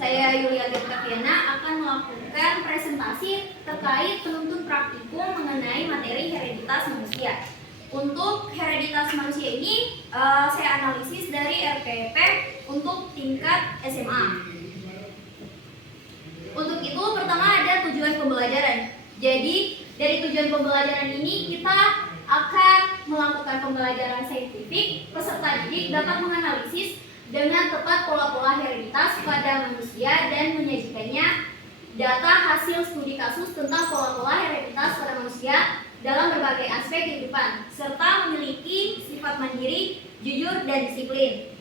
Saya Yulia Getaviana akan melakukan presentasi terkait penuntun praktikum mengenai materi hereditas manusia. Untuk hereditas manusia ini, saya analisis dari RPP untuk tingkat SMA. Untuk itu, pertama ada tujuan pembelajaran. Jadi, dari tujuan pembelajaran ini kita akan melakukan pembelajaran saintifik. Peserta didik dapat menganalisis dengan tepat pola-pola hereditas pada manusia dan menyajikannya data hasil studi kasus tentang pola-pola hereditas pada manusia dalam berbagai aspek kehidupan, serta memiliki sifat mandiri, jujur, dan disiplin.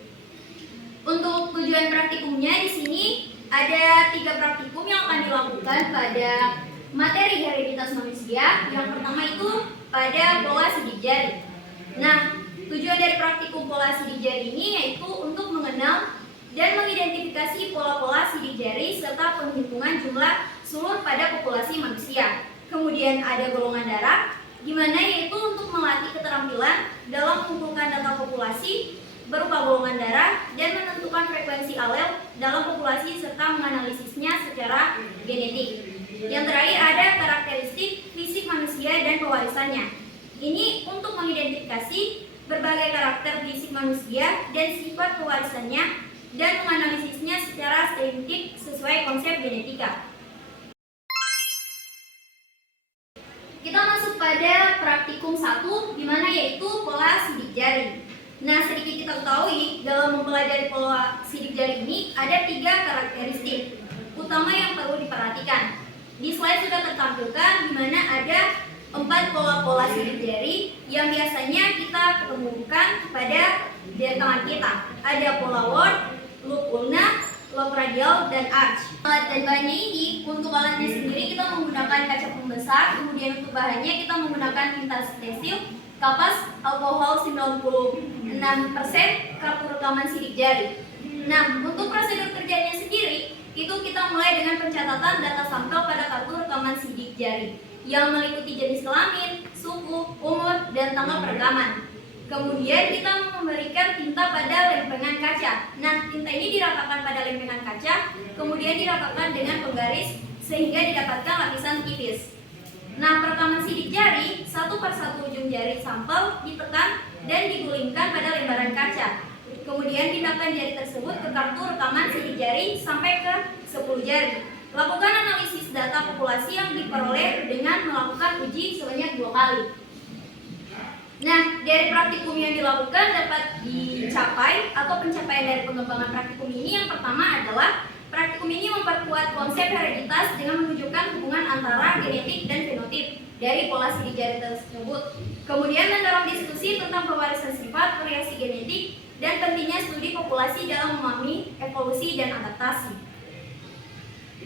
Untuk tujuan praktikumnya di sini ada 3 praktikum yang akan dilakukan pada materi hereditas manusia. Yang pertama itu pada pola sidik jari. Nah, tujuan dari praktikum pola sidik jari ini yaitu untuk mengenal dan mengidentifikasi pola-pola sidik jari serta penghitungan jumlah seluruh pada populasi manusia. Kemudian ada golongan darah, di mana yaitu untuk melatih keterampilan dalam mengumpulkan data populasi berupa golongan darah dan menentukan frekuensi alel dalam populasi serta menganalisisnya secara genetik. Yang terakhir ada karakteristik fisik manusia dan pewarisannya. Ini untuk mengidentifikasi berbagai karakter fisik manusia dan sifat pewarisannya dan menganalisisnya secara saintifik sesuai konsep genetika. Kita masuk pada praktikum 1, di mana yaitu pola sidik jari. Nah, sedikit kita ketahui dalam mempelajari pola sidik jari ini ada 3 karakteristik utama yang perlu diperhatikan. Di slide sudah tertampilkan di mana ada 4 pola-pola sidik jari yang biasanya kita ketemukan pada tangan kita. Ada pola Ward, loop ulna, loop radial, dan arch. Alat dan bahannya ini, untuk alatnya sendiri kita menggunakan kaca pembesar, kemudian untuk bahannya kita menggunakan tinta stesil, kapas, alkohol 96%, kartu rekaman sidik jari. Nah, untuk prosedur kerjanya sendiri, itu kita mulai dengan pencatatan data sampel pada kartu rekaman sidik jari yang meliputi jenis kelamin, suku, umur, dan tanggal perekaman. Kemudian kita memberikan tinta pada lempengan kaca. Nah, tinta ini diratakan pada lempengan kaca, kemudian diratakan dengan penggaris sehingga didapatkan lapisan tipis. Nah, perekaman sidik jari, satu persatu ujung jari sampel ditekan dan digulingkan pada lembaran kaca. Kemudian pindahkan jari tersebut ke kartu rekaman sidik jari sampai ke 10 jari. Lakukan analisis data populasi yang diperoleh dengan melakukan uji sebanyak 2 kali. Nah, dari praktikum yang dilakukan dapat dicapai atau pencapaian dari pengembangan praktikum ini yang pertama adalah praktikum ini memperkuat konsep hereditas dengan menunjukkan hubungan antara genetik dan fenotip dari pola sidik jari tersebut. Kemudian mendorong diskusi tentang pewarisan sifat, variasi genetik, dan pentingnya studi populasi dalam memahami evolusi dan adaptasi.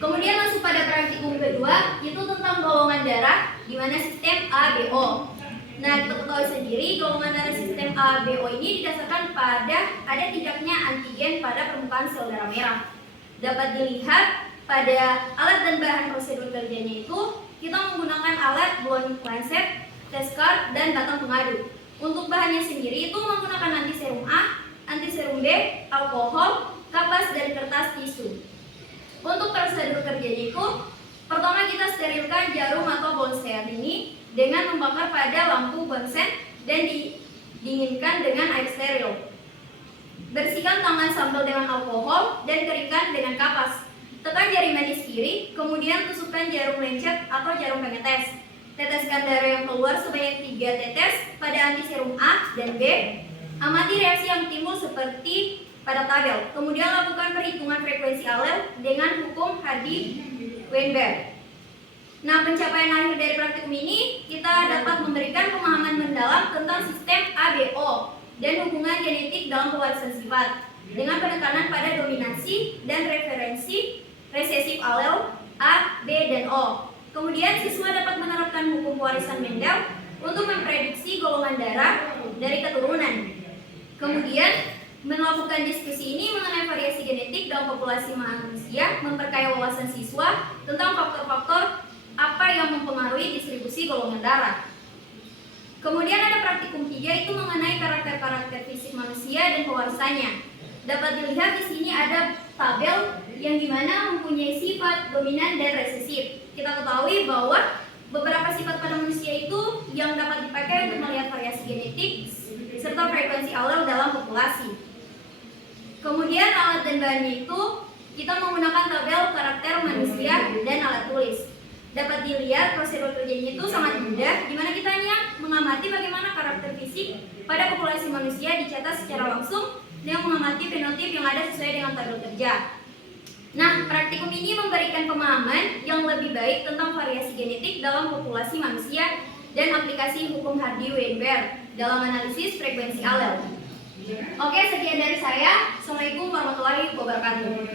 Kemudian masuk pada praktikum kedua, itu tentang golongan darah, di mana sistem ABO. Nah, kita ketahui sendiri golongan darah sistem ABO ini didasarkan pada ada tidaknya antigen pada permukaan sel darah merah. Dapat dilihat pada alat dan bahan prosedur kerjanya itu, kita menggunakan alat blood lancet, test card, dan batang pengadu. Untuk bahannya sendiri itu menggunakan anti serum A, anti serum B, alkohol, kapas, dan kertas tisu. Untuk prosedur kerjanya itu, pertama kita sterilkan jarum atau bonsen ini dengan membakar pada lampu bonsen dan didinginkan dengan air steril. Bersihkan tangan sambil dengan alkohol dan keringkan dengan kapas. Tekan jari manis kiri, kemudian tusukkan jarum lencet atau jarum pengetes. Teteskan darah yang keluar sebanyak 3 tetes pada anti serum A dan B. Amati reaksi yang timbul seperti pada tabel. Kemudian lakukan perhitungan frekuensi alel dengan hukum Hardy-Weinberg. Nah, pencapaian akhir dari praktikum ini kita dapat memberikan pemahaman mendalam tentang sistem ABO dan hubungan genetik dalam pewarisan sifat dengan penekanan pada dominansi dan referensi resesif alel A, B, dan O. Kemudian siswa dapat menerapkan hukum pewarisan Mendel untuk memprediksi golongan darah dari keturunan. Kemudian melakukan diskusi ini mengenai variasi genetik dalam populasi manusia, memperkaya wawasan siswa tentang faktor-faktor apa yang mempengaruhi distribusi golongan darah. Kemudian ada praktikum 3, itu mengenai karakter-karakter fisik manusia dan pewarisannya. Dapat dilihat di sini ada tabel yang dimana mempunyai sifat dominan dan resesif. Kita ketahui bahwa beberapa sifat pada manusia itu yang dapat dipakai untuk melihat variasi genetik serta frekuensi alel dalam populasi. Kemudian alat dan bahannya itu kita menggunakan tabel karakter manusia dan alat tulis. Dapat dilihat prosedur kerjanya itu sangat mudah, di mana kita hanya mengamati bagaimana karakter fisik pada populasi manusia dicatat secara langsung dan mengamati fenotip yang ada sesuai dengan tabel kerja. Nah, praktikum ini memberikan pemahaman yang lebih baik tentang variasi genetik dalam populasi manusia dan aplikasi hukum Hardy-Weinberg dalam analisis frekuensi alel. Oke, sekian dari saya. Assalamualaikum warahmatullahi wabarakatuh.